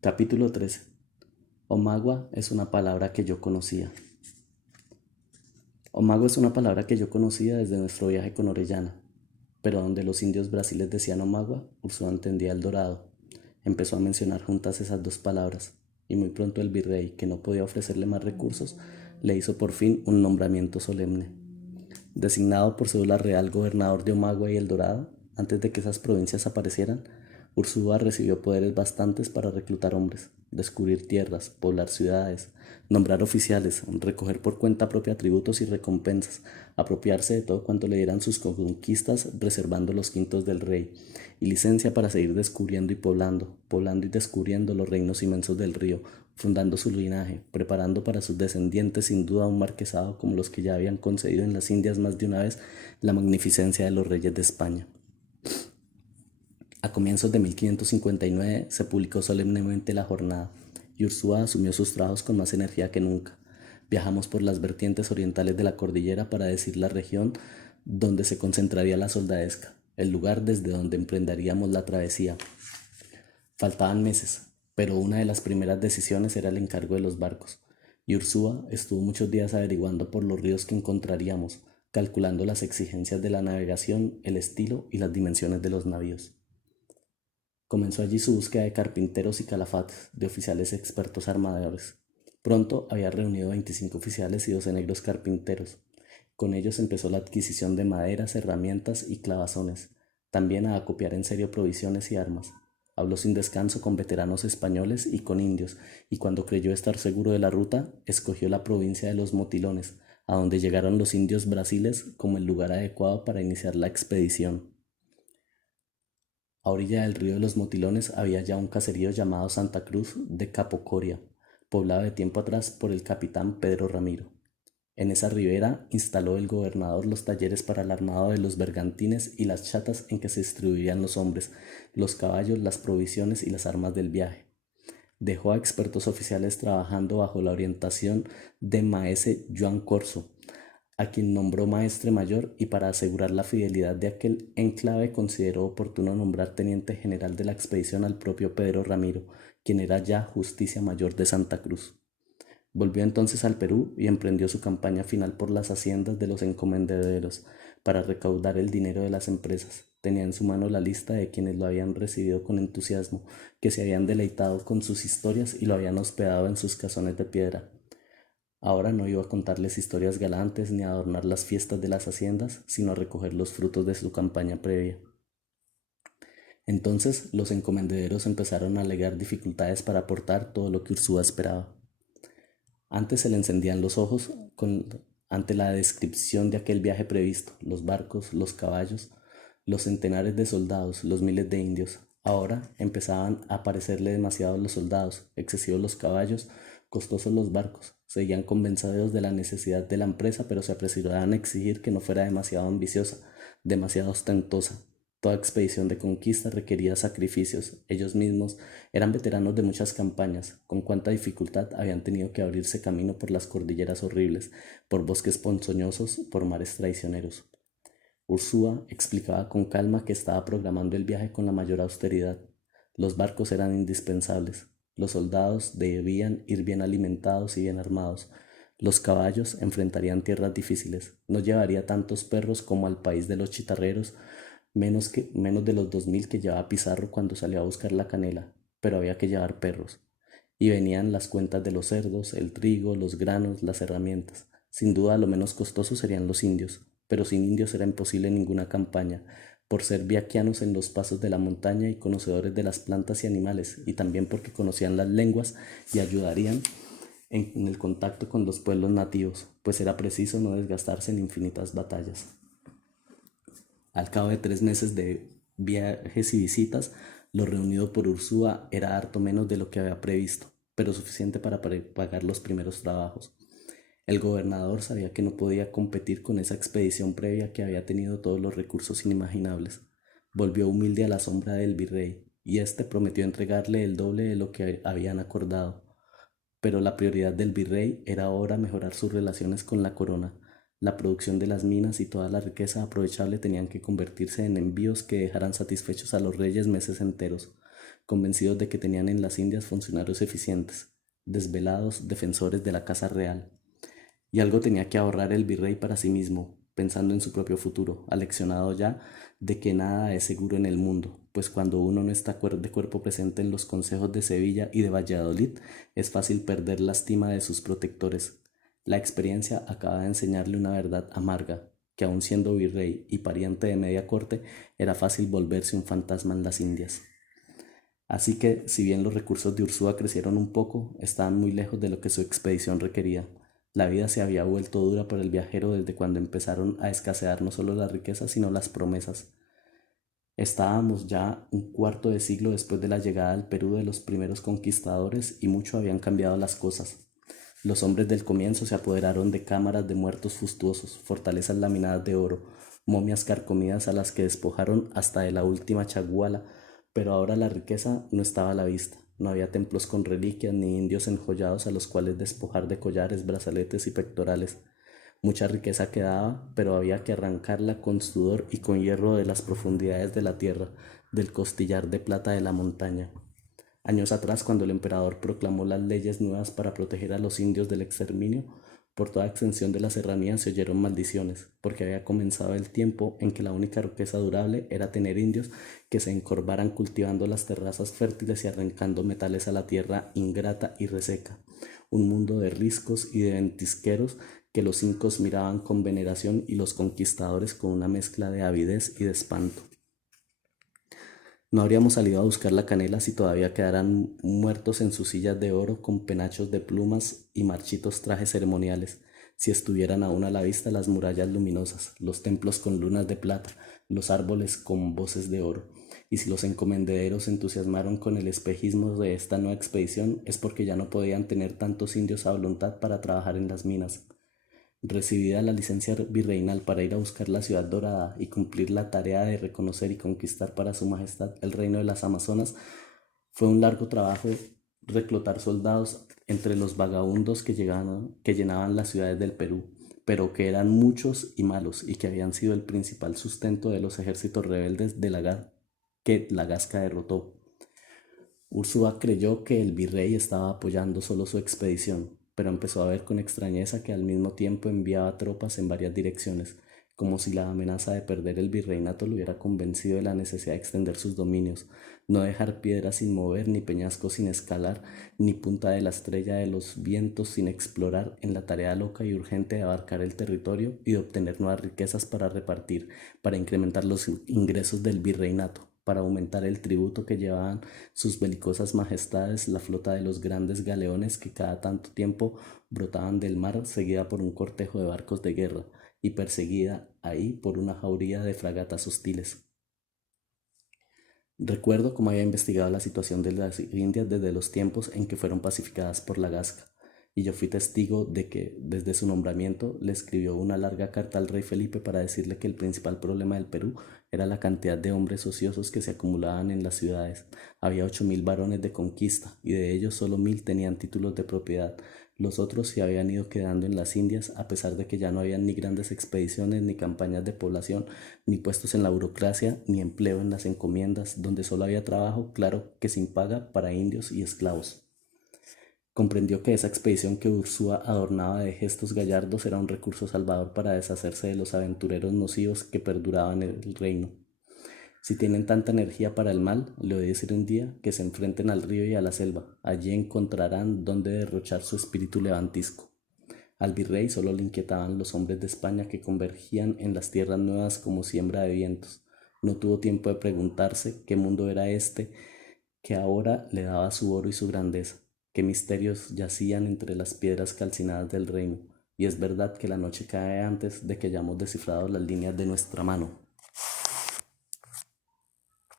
Capítulo 13. Omagua es una palabra que yo conocía. Omagua es una palabra que yo conocía desde nuestro viaje con Orellana, pero donde los indios brasiles decían Omagua, Ursúa entendía el dorado. Empezó a mencionar juntas esas dos palabras, y muy pronto el virrey, que no podía ofrecerle más recursos, le hizo por fin un nombramiento solemne. Designado por cédula real gobernador de Omagua y El Dorado, antes de que esas provincias aparecieran, Ursúa recibió poderes bastantes para reclutar hombres, descubrir tierras, poblar ciudades, nombrar oficiales, recoger por cuenta propia tributos y recompensas, apropiarse de todo cuanto le dieran sus conquistas, reservando los quintos del rey, y licencia para seguir descubriendo y poblando y descubriendo los reinos inmensos del río, fundando su linaje, preparando para sus descendientes sin duda un marquesado como los que ya habían concedido en las Indias más de una vez la magnificencia de los reyes de España. A comienzos de 1559 se publicó solemnemente la jornada, y Ursúa asumió sus trabajos con más energía que nunca. Viajamos por las vertientes orientales de la cordillera para decir la región donde se concentraría la soldadesca, el lugar desde donde emprenderíamos la travesía. Faltaban meses, pero una de las primeras decisiones era el encargo de los barcos, y Ursúa estuvo muchos días averiguando por los ríos que encontraríamos, calculando las exigencias de la navegación, el estilo y las dimensiones de los navíos. Comenzó allí su búsqueda de carpinteros y calafates, de oficiales expertos armadores. Pronto había reunido 25 oficiales y 12 negros carpinteros. Con ellos empezó la adquisición de maderas, herramientas y clavazones, también a acopiar en serio provisiones y armas. Habló sin descanso con veteranos españoles y con indios, y cuando creyó estar seguro de la ruta, escogió la provincia de los Motilones, a donde llegaron los indios brasiles como el lugar adecuado para iniciar la expedición. A orilla del río de los Motilones había ya un caserío llamado Santa Cruz de Capocoria, poblado de tiempo atrás por el capitán Pedro Ramiro. En esa ribera instaló el gobernador los talleres para el armado de los bergantines y las chatas en que se distribuirían los hombres, los caballos, las provisiones y las armas del viaje. Dejó a expertos oficiales trabajando bajo la orientación de maese Joan Corso, a quien nombró maestre mayor, y para asegurar la fidelidad de aquel enclave consideró oportuno nombrar teniente general de la expedición al propio Pedro Ramiro, quien era ya justicia mayor de Santa Cruz. Volvió entonces al Perú y emprendió su campaña final por las haciendas de los encomenderos para recaudar el dinero de las empresas. Tenía en su mano la lista de quienes lo habían recibido con entusiasmo, que se habían deleitado con sus historias y lo habían hospedado en sus casones de piedra. Ahora no iba a contarles historias galantes ni a adornar las fiestas de las haciendas, sino a recoger los frutos de su campaña previa. Entonces los encomenderos empezaron a alegar dificultades para aportar todo lo que Ursúa esperaba. Antes se le encendían los ojos ante la descripción de aquel viaje previsto, los barcos, los caballos, los centenares de soldados, los miles de indios. Ahora empezaban a parecerle demasiados los soldados, excesivos los caballos, costosos los barcos. Seguían convencidos de la necesidad de la empresa, pero se apresuraban a exigir que no fuera demasiado ambiciosa, demasiado ostentosa. Toda expedición de conquista requería sacrificios. Ellos mismos eran veteranos de muchas campañas. Con cuánta dificultad habían tenido que abrirse camino por las cordilleras horribles, por bosques ponzoñosos, por mares traicioneros. Ursúa explicaba con calma que estaba programando el viaje con la mayor austeridad. Los barcos eran indispensables. Los soldados debían ir bien alimentados y bien armados. Los caballos enfrentarían tierras difíciles. No llevaría tantos perros como al país de los chitarreros, menos de los 2000 que llevaba Pizarro cuando salió a buscar la canela, pero había que llevar perros. Y venían las cuentas de los cerdos, el trigo, los granos, las herramientas. Sin duda lo menos costoso serían los indios, pero sin indios era imposible ninguna campaña, por ser viaquianos en los pasos de la montaña y conocedores de las plantas y animales, y también porque conocían las lenguas y ayudarían en el contacto con los pueblos nativos, pues era preciso no desgastarse en infinitas batallas. Al cabo de 3 meses de viajes y visitas, lo reunido por Ursúa era harto menos de lo que había previsto, pero suficiente para pagar los primeros trabajos. El gobernador sabía que no podía competir con esa expedición previa que había tenido todos los recursos inimaginables. Volvió humilde a la sombra del virrey, y éste prometió entregarle el doble de lo que habían acordado. Pero la prioridad del virrey era ahora mejorar sus relaciones con la corona. La producción de las minas y toda la riqueza aprovechable tenían que convertirse en envíos que dejaran satisfechos a los reyes meses enteros. convencidos de que tenían en las Indias funcionarios eficientes, desvelados defensores de la casa real. Y algo tenía que ahorrar el virrey para sí mismo, pensando en su propio futuro, aleccionado ya de que nada es seguro en el mundo, pues cuando uno no está de cuerpo presente en los consejos de Sevilla y de Valladolid, es fácil perder la estima de sus protectores. La experiencia acaba de enseñarle una verdad amarga, que aun siendo virrey y pariente de media corte, era fácil volverse un fantasma en las Indias. Así que, si bien los recursos de Ursúa crecieron un poco, estaban muy lejos de lo que su expedición requería. La vida se había vuelto dura para el viajero desde cuando empezaron a escasear no solo las riquezas, sino las promesas. Estábamos ya un cuarto de siglo después de la llegada al Perú de los primeros conquistadores y mucho habían cambiado las cosas. Los hombres del comienzo se apoderaron de cámaras de muertos fastuosos, fortalezas laminadas de oro, momias carcomidas a las que despojaron hasta de la última chaguala, pero ahora la riqueza no estaba a la vista. No había templos con reliquias ni indios enjollados a los cuales despojar de collares, brazaletes y pectorales. Mucha riqueza quedaba, pero había que arrancarla con sudor y con hierro de las profundidades de la tierra, del costillar de plata de la montaña. Años atrás, cuando el emperador proclamó las leyes nuevas para proteger a los indios del exterminio, por toda extensión de la serranía se oyeron maldiciones, porque había comenzado el tiempo en que la única riqueza durable era tener indios que se encorvaran cultivando las terrazas fértiles y arrancando metales a la tierra ingrata y reseca, un mundo de riscos y de ventisqueros que los incos miraban con veneración y los conquistadores con una mezcla de avidez y de espanto. No habríamos salido a buscar la canela si todavía quedaran muertos en sus sillas de oro con penachos de plumas y marchitos trajes ceremoniales, si estuvieran aún a la vista las murallas luminosas, los templos con lunas de plata, los árboles con voces de oro. Y si los encomenderos se entusiasmaron con el espejismo de esta nueva expedición, es porque ya no podían tener tantos indios a voluntad para trabajar en las minas. Recibida la licencia virreinal para ir a buscar la ciudad dorada y cumplir la tarea de reconocer y conquistar para su majestad el reino de las Amazonas, fue un largo trabajo reclutar soldados entre los vagabundos que llenaban las ciudades del Perú, pero que eran muchos y malos y que habían sido el principal sustento de los ejércitos rebeldes que la Gasca derrotó. Ursúa creyó que el virrey estaba apoyando solo su expedición, pero empezó a ver con extrañeza que al mismo tiempo enviaba tropas en varias direcciones, como si la amenaza de perder el virreinato lo hubiera convencido de la necesidad de extender sus dominios, no dejar piedra sin mover, ni peñasco sin escalar, ni punta de la estrella de los vientos sin explorar, en la tarea loca y urgente de abarcar el territorio y de obtener nuevas riquezas para repartir, para incrementar los ingresos del virreinato, para aumentar el tributo que llevaban sus belicosas majestades, la flota de los grandes galeones que cada tanto tiempo brotaban del mar, seguida por un cortejo de barcos de guerra y perseguida ahí por una jauría de fragatas hostiles. Recuerdo cómo había investigado la situación de las Indias desde los tiempos en que fueron pacificadas por la Gasca, y yo fui testigo de que, desde su nombramiento, le escribió una larga carta al rey Felipe para decirle que el principal problema del Perú era la cantidad de hombres ociosos que se acumulaban en las ciudades. Había 8.000 varones de conquista, y de ellos solo 1.000 tenían títulos de propiedad. Los otros se habían ido quedando en las Indias, a pesar de que ya no habían ni grandes expediciones, ni campañas de población, ni puestos en la burocracia, ni empleo en las encomiendas, donde solo había trabajo, claro que sin paga, para indios y esclavos. Comprendió que esa expedición que Ursúa adornaba de gestos gallardos era un recurso salvador para deshacerse de los aventureros nocivos que perduraban en el reino. Si tienen tanta energía para el mal, le oí decir un día, que se enfrenten al río y a la selva. Allí encontrarán donde derrochar su espíritu levantisco. Al virrey solo le inquietaban los hombres de España que convergían en las tierras nuevas como siembra de vientos. No tuvo tiempo de preguntarse qué mundo era este que ahora le daba su oro y su grandeza, qué misterios yacían entre las piedras calcinadas del reino. Y es verdad que la noche cae antes de que hayamos descifrado las líneas de nuestra mano.